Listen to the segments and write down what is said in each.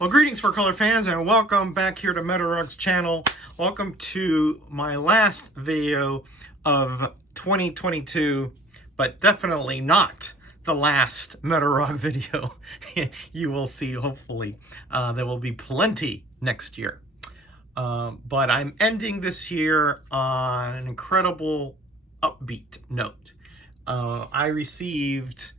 Well, greetings for color fans, and welcome back here to Metarog's channel. Welcome to my last video of 2022, but definitely not the last Metarog video. You will see, hopefully. There will be plenty next year. But I'm ending this year on an incredible upbeat note. I received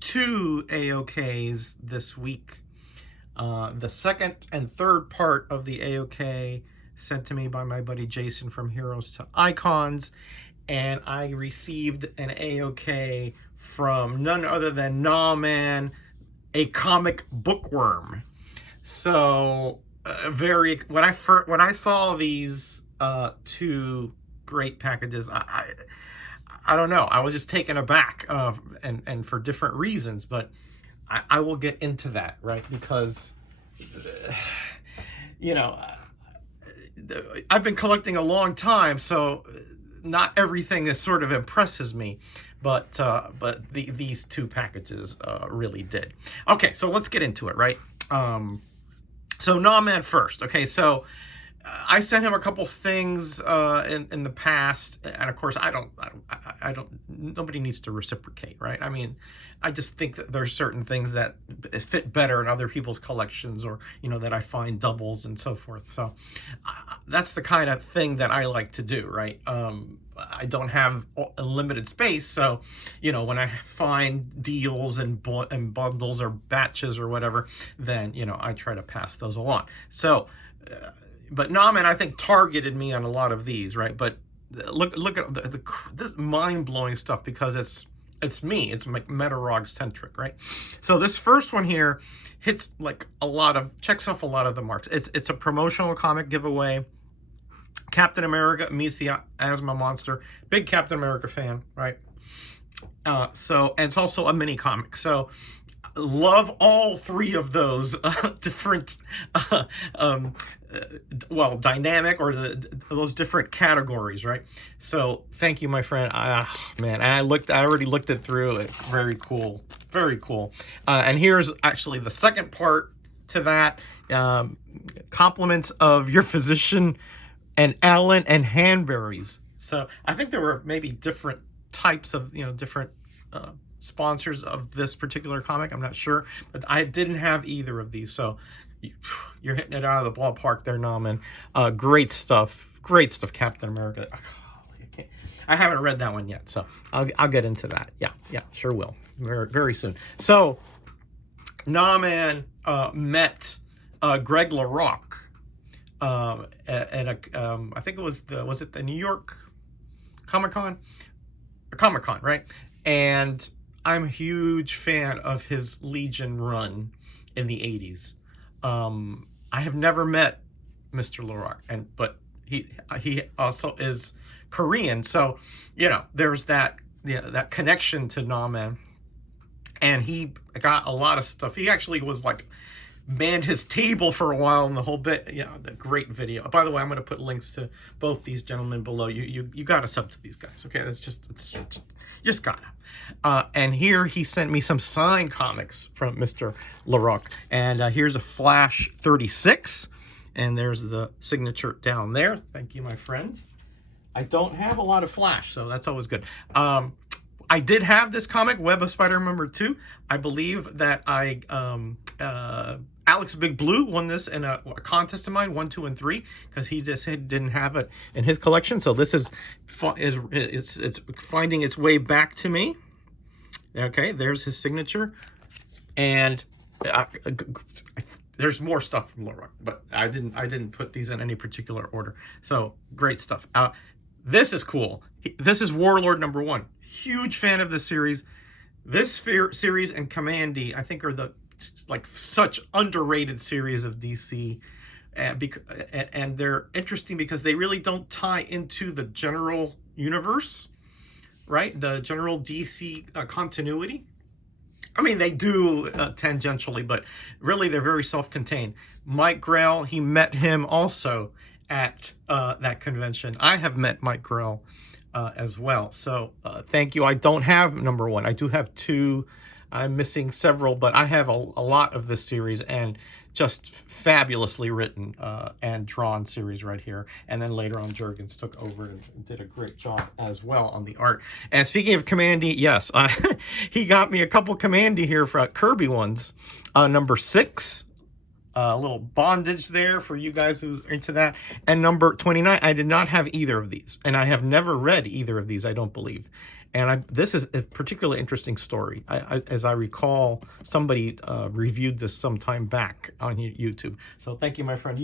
2 AOKs this week. The second and third part of the AOK sent to me by my buddy Jason from Heroes to Icons, and I received an AOK from none other than Namman, a comic bookworm. So when I saw these 2 great packages, I don't know, I was just taken aback, and for different reasons, but I will get into that, right? Because, you know, I've been collecting a long time, so not everything is sort of impresses me, but these 2 packages really did. Okay, so let's get into it, right? So Namman first. Okay, so I sent him a couple things in the past, and of course nobody needs to reciprocate, right? I mean, I just think that there's certain things that fit better in other people's collections, or that I find doubles and so forth. So that's the kind of thing that I like to do, right? I don't have unlimited space, so when I find deals and bundles or batches or whatever, then I try to pass those along. So but Namman, I think, targeted me on a lot of these, right? But look at this mind-blowing stuff, because it's me. It's Metarog centric, right? So this first one here hits checks off a lot of the marks. It's a promotional comic giveaway. Captain America meets the asthma monster. Big Captain America fan, right? And it's also a mini comic. So love all 3 of those different dynamic, or those different categories, right? So thank you, my friend. Man, I already looked it through. It's very cool, very cool. And here's actually the second part to that. Compliments of your physician and Allen and Hanberries. So I think there were maybe different types of different sponsors of this particular comic. I'm not sure, but I didn't have either of these, so you're hitting it out of the ballpark there, Namman. Great stuff, Captain America. I haven't read that one yet, so I'll get into that. Yeah, sure will, very, very soon. So Namman met Greg LaRocque at I think it was the New York Comic-Con, right? And I'm a huge fan of his Legion run in the 80s. I have never met Mr. LaRocque, but he also is Korean, so there's that connection to Namman, and he got a lot of stuff. He actually was manned his table for a while in the whole bit. The great video. By the way, I'm going to put links to both these gentlemen below. You got to sub to these guys, okay? It's just gotta. And here he sent me some signed comics from Mr. LaRocque, and here's a Flash 36, and there's the signature down there. Thank you, my friend. I don't have a lot of Flash, so that's always good. I did have this comic, Web of Spider-Man #2. I believe that Alex Big Blue won this in a contest of mine, 1, 2, and 3, because he just didn't have it in his collection. So this is it's finding its way back to me. Okay, there's his signature, and there's more stuff from LaRocque, but I didn't put these in any particular order. So great stuff. This is cool. This is Warlord #1. Huge fan of this series. This series and Commandy, I think, are the such underrated series of DC, and they're interesting because they really don't tie into the general universe, right? The general DC continuity. I mean, they do tangentially, but really they're very self-contained. Mike Grell, he met him also at that convention. I have met Mike Grell as well. So thank you. I don't have #1. I do have 2. I'm missing several, but I have a lot of this series, and just fabulously written and drawn series right here. And then later on, Jurgens took over and did a great job as well on the art. And speaking of Commandy, yes, he got me a couple Commandy here for Kirby ones. Number 6. A little bondage there for you guys who are into that. And number 29, I did not have either of these. And I have never read either of these, I don't believe. And this is a particularly interesting story. As I recall, somebody reviewed this some time back on YouTube. So thank you, my friend.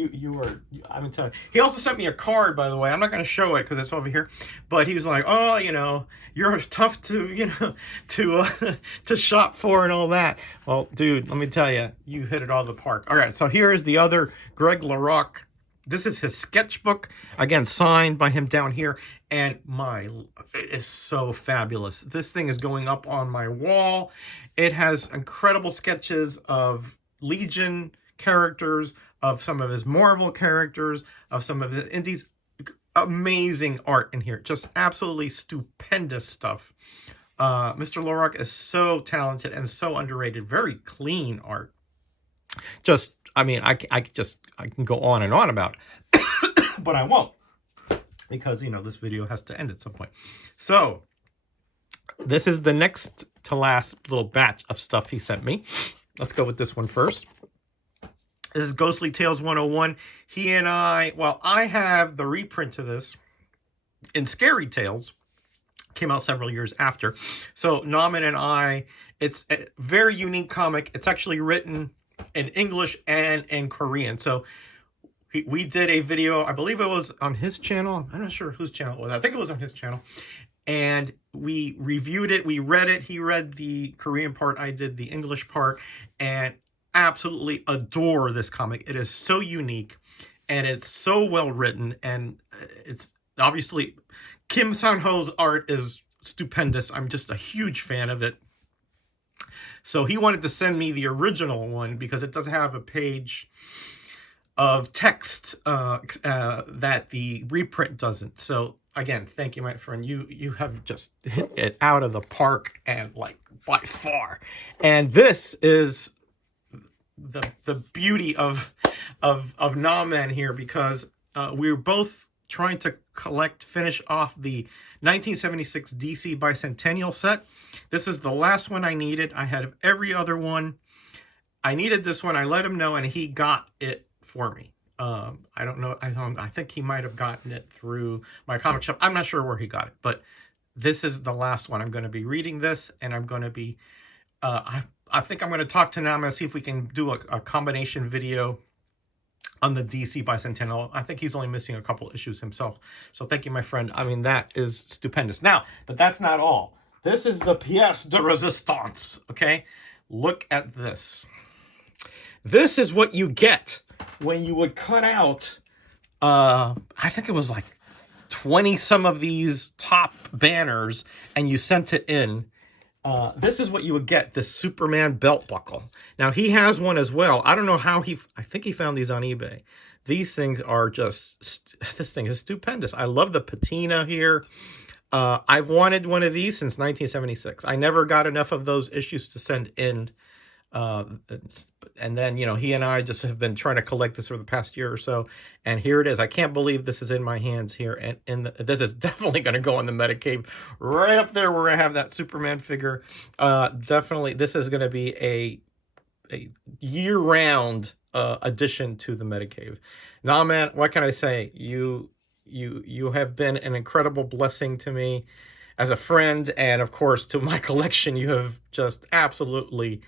I'm telling you. He also sent me a card, by the way. I'm not going to show it because it's over here. But he's like, oh, you know, you're tough to, you know, to shop for and all that. Well, dude, let me tell you, you hit it out of the park. All right, so here is the other Greg LaRocque. This is his sketchbook, again, signed by him down here. And it is so fabulous. This thing is going up on my wall. It has incredible sketches of Legion characters, of some of his Marvel characters, of some of his indies. Amazing art in here. Just absolutely stupendous stuff. Mr. LaRocque is so talented and so underrated. Very clean art. Just, I mean, I can go on and on about it, but I won't, because, you know, this video has to end at some point. So this is the next to last little batch of stuff he sent me. Let's go with this one first. This is Ghostly Tales 101. He and I have the reprint of this in Scary Tales. Came out several years after. So Namman and I, it's a very unique comic. It's actually written in English and in Korean. So we did a video, I believe it was on his channel. I'm not sure whose channel it was. I think it was on his channel. And we reviewed it. We read it. He read the Korean part. I did the English part. And absolutely adore this comic. It is so unique. And it's so well written. And it's obviously, Kim Sang-ho's art is stupendous. I'm just a huge fan of it. So he wanted to send me the original one because it does have a page of text that the reprint doesn't. So again, thank you, my friend. You have just hit it out of the park, and like by far. And this is the beauty of Namman here, because we were both trying to finish off the 1976 DC Bicentennial set. This is the last one I needed. I had every other one. I needed this one. I let him know, and he got it for me. I don't know. I think he might have gotten it through my comic shop. I'm not sure where he got it, but this is the last one. I'm going to be reading this, and I'm going to be, I think I'm going to talk to Namman and see if we can do a combination video on the DC Bicentennial. I think he's only missing a couple issues himself. So thank you, my friend. I mean, that is stupendous. Now, but that's not all. This is the pièce de résistance, okay? Look at this. This is what you get when you would cut out, I think it was like 20 some of these top banners, and you sent it in. This is what you would get, this Superman belt buckle. Now, he has one as well. I don't know how I think he found these on eBay. These things are just, this thing is stupendous. I love the patina here. I've wanted one of these since 1976. I never got enough of those issues to send in. And then, you know, he and I just have been trying to collect this for the past year or so. And here it is. I can't believe this is in my hands here. And this is definitely going to go in the Metacave right up there where I have that Superman figure. Definitely, this is going to be a year-round addition to the Metacave. Now, man, what can I say? You have been an incredible blessing to me as a friend. And, of course, to my collection, you have just absolutely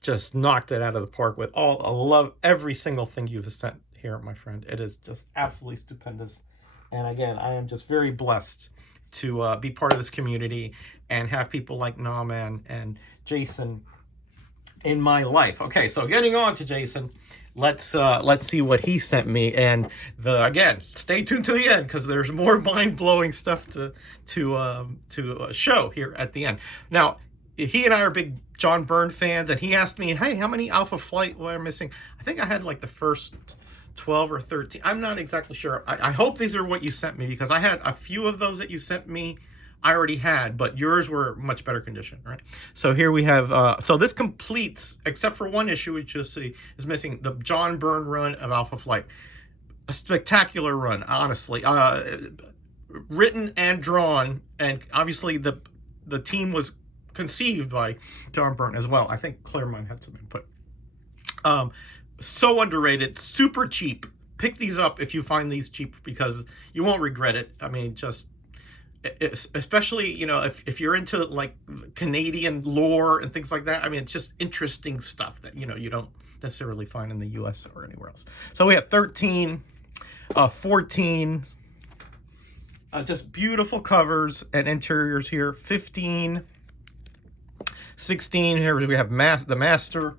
just knocked it out of the park with all. I love every single thing you've sent here, my friend. It is just absolutely stupendous. And again, I am just very blessed to be part of this community and have people like Namman and Jason in my life. Okay, so getting on to Jason, let's see what he sent me. And again, stay tuned to the end because there's more mind-blowing stuff to show here at the end. Now, he and I are big John Byrne fans, and he asked me, hey, how many Alpha Flight were I missing? I think I had like the first 12 or 13. I'm not exactly sure. I hope these are what you sent me, because I had a few of those that you sent me I already had, but yours were much better condition, right? So here we have, so this completes, except for one issue, which you'll see is missing, the John Byrne run of Alpha Flight. A spectacular run, honestly. Written and drawn, and obviously the team was conceived by John Byrne as well. I think Claremont had some input. So underrated, super cheap. Pick these up if you find these cheap, because you won't regret it. I mean, just especially, you know, if you're into like Canadian lore and things like that. I mean, it's just interesting stuff that, you know, you don't necessarily find in the US or anywhere else. So we have 13, 14, just beautiful covers and interiors here. 15, 16, here we have the Master.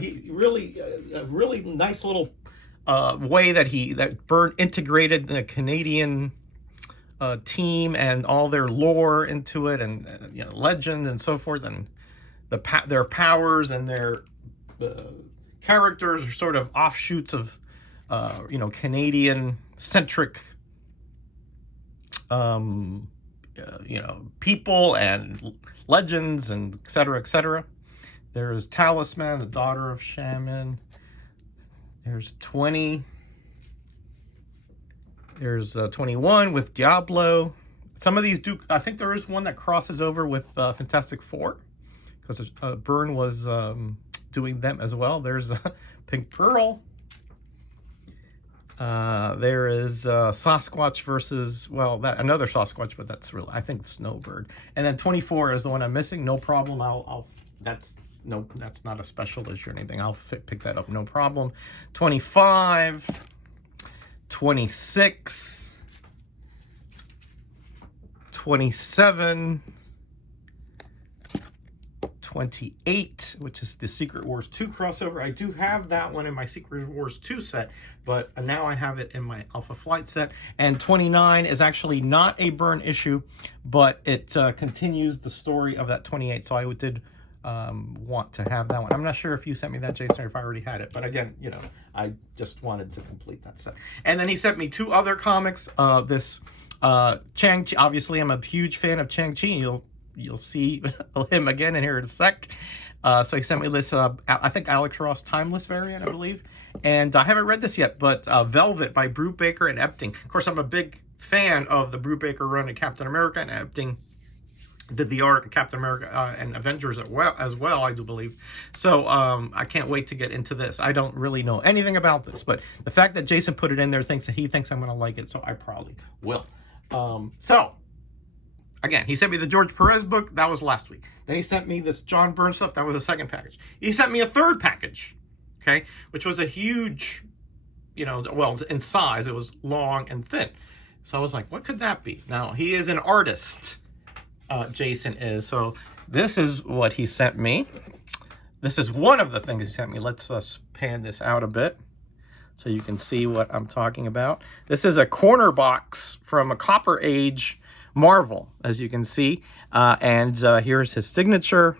He really, a really nice little way that Byrne integrated the Canadian team and all their lore into it, and you know, legend and so forth, and their powers and their characters are sort of offshoots of you know, Canadian centric you know, people and legends and et cetera, et cetera. There's Talisman, the daughter of Shaman. There's 20. There's 21 with Diablo. Some of these do, I think there is one that crosses over with Fantastic Four, because Byrne was doing them as well. There's Pink Pearl. There is Sasquatch versus, well, another Sasquatch, but that's really, I think, Snowbird. And then 24 is the one I'm missing. No problem. That's not a special issue or anything. I'll pick that up, no problem. 25, 26, 27, 28, which is the Secret Wars 2 crossover. I do have that one in my Secret Wars 2 set, but now I have it in my Alpha Flight set. And 29 is actually not a Byrne issue, but it continues the story of that 28. So I did want to have that one. I'm not sure if you sent me that, Jason, or if I already had it, but again, you know, I just wanted to complete that set. And then he sent me 2 other comics. This Chang-Chi, obviously I'm a huge fan of Chang-Chi. You'll see him again in here in a sec. So he sent me this, I think Alex Ross Timeless variant, I believe. And I haven't read this yet, but Velvet by Brubaker and Epting. Of course, I'm a big fan of the Brubaker run of Captain America, and Epting did the art of Captain America and Avengers as well, I do believe. So I can't wait to get into this. I don't really know anything about this, but the fact that Jason put it in there thinks that he thinks I'm going to like it, so I probably will. So again, he sent me the George Perez book. That was last week. Then he sent me this John Byrne stuff. That was the second package. He sent me a third package, okay, which was a huge, you know, well, in size, it was long and thin. So I was like, what could that be? Now, he is an artist, Jason is. So this is what he sent me. This is one of the things he sent me. Let's pan this out a bit so you can see what I'm talking about. This is a corner box from a Copper Age Marvel, as you can see, and here's his signature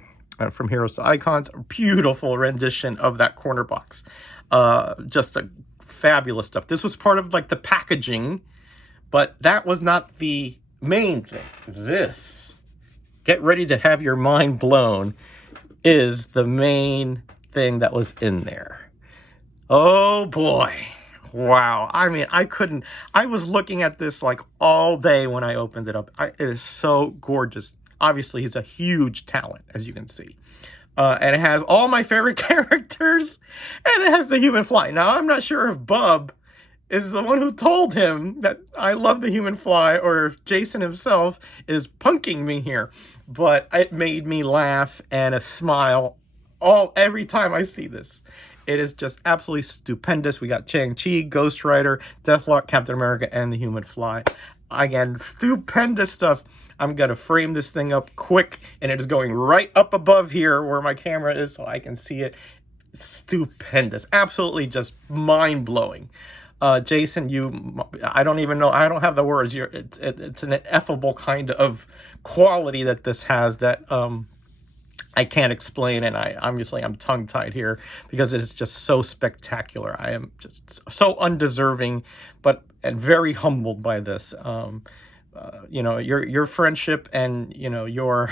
from Heroes to Icons. A beautiful rendition of that corner box. Just a fabulous stuff. This was part of like the packaging, but that was not the main thing. This, get ready to have your mind blown, is the main thing that was in there. Oh boy. Wow. I mean, I was looking at this like all day when I opened it up. It is so gorgeous. Obviously, he's a huge talent, as you can see. And it has all my favorite characters, and it has the Human Fly. Now, I'm not sure if Bub is the one who told him that I love the Human Fly, or if Jason himself is punking me here. But it made me laugh and a smile every time I see this. It is just absolutely stupendous. We got Shang-Chi, Ghost Rider, Deathlock, Captain America, and the Human Fly. Again, stupendous stuff. I'm going to frame this thing up quick, and it is going right up above here where my camera is so I can see it. It's stupendous. Absolutely just mind-blowing. Jason, I don't even know. I don't have the words. It's an ineffable kind of quality that this has that I can't explain, and I'm tongue-tied here because it is just so spectacular. I am just so undeserving, and very humbled by this. your friendship and, your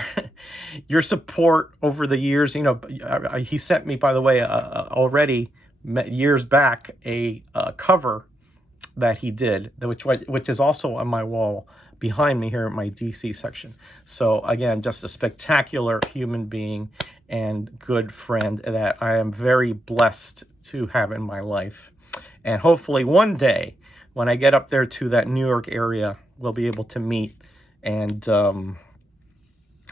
your support over the years. He sent me, by the way, already years back, a cover that he did, which is also on my wall behind me here at my DC section. So again, just a spectacular human being and good friend that I am very blessed to have in my life. And hopefully one day when I get up there to that New York area, we'll be able to meet and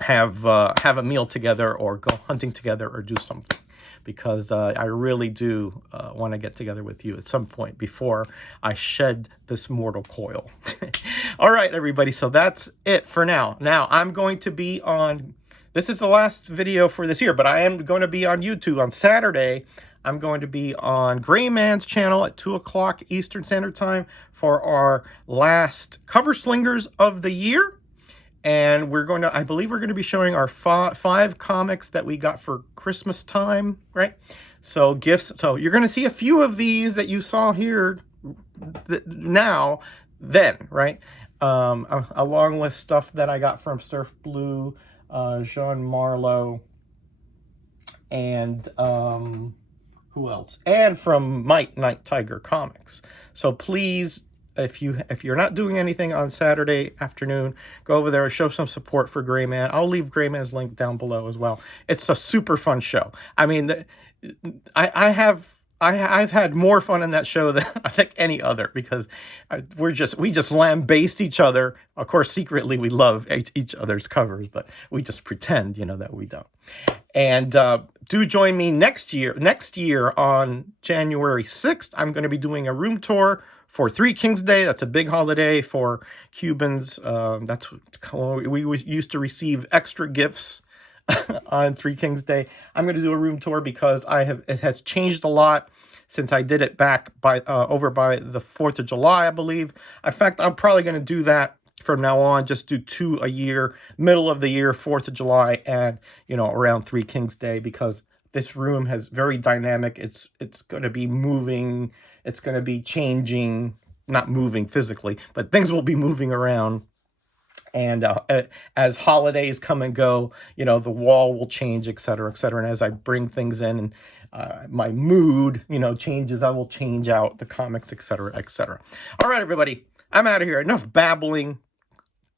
have a meal together, or go hunting together, or do something, because I really do want to get together with you at some point before I shed this mortal coil. All right, everybody, so that's it for now. Now, I'm going to be on, this is the last video for this year, but I am going to be on YouTube on Saturday. I'm going to be on Gray Man's channel at 2 o'clock Eastern Standard Time for our last cover slingers of the year. And I believe we're going to be showing our five comics that we got for Christmas time, right? So gifts. So you're going to see a few of these that you saw here right? Along with stuff that I got from Surf Blue, Jean Marlowe, and who else? And from Night Tiger Comics. So please, if you're not doing anything on Saturday afternoon, go over there and show some support for Gray Man. I'll leave Gray Man's link down below as well. It's a super fun show. I mean, I've had more fun in that show than I think any other, because we just lambaste each other. Of course, secretly we love each other's covers, but we just pretend, that we don't. And do join me next year on January 6th. I'm going to be doing a room tour for Three Kings Day. That's a big holiday for Cubans. We used to receive extra gifts on Three Kings Day. I'm going to do a room tour because it has changed a lot since I did it back over by the 4th of July, I believe. In fact, I'm probably going to do that from now on. Just do 2 a year, middle of the year, 4th of July, and around Three Kings Day, because this room has very dynamic. It's going to be moving. It's going to be changing, not moving physically, but things will be moving around. And as holidays come and go, the wall will change, et cetera, et cetera. And as I bring things in, and my mood, changes, I will change out the comics, et cetera, et cetera. All right, everybody, I'm out of here. Enough babbling.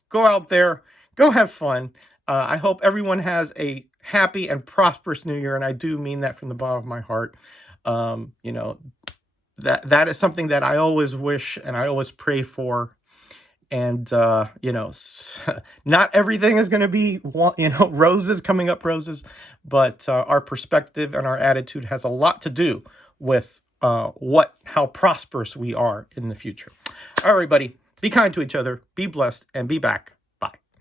Go out there. Go have fun. I hope everyone has a happy and prosperous New Year, and I do mean that from the bottom of my heart. That is something that I always wish and I always pray for. And, not everything is going to be, roses, coming up roses, but our perspective and our attitude has a lot to do with how prosperous we are in the future. All right, everybody, be kind to each other, be blessed, and be back.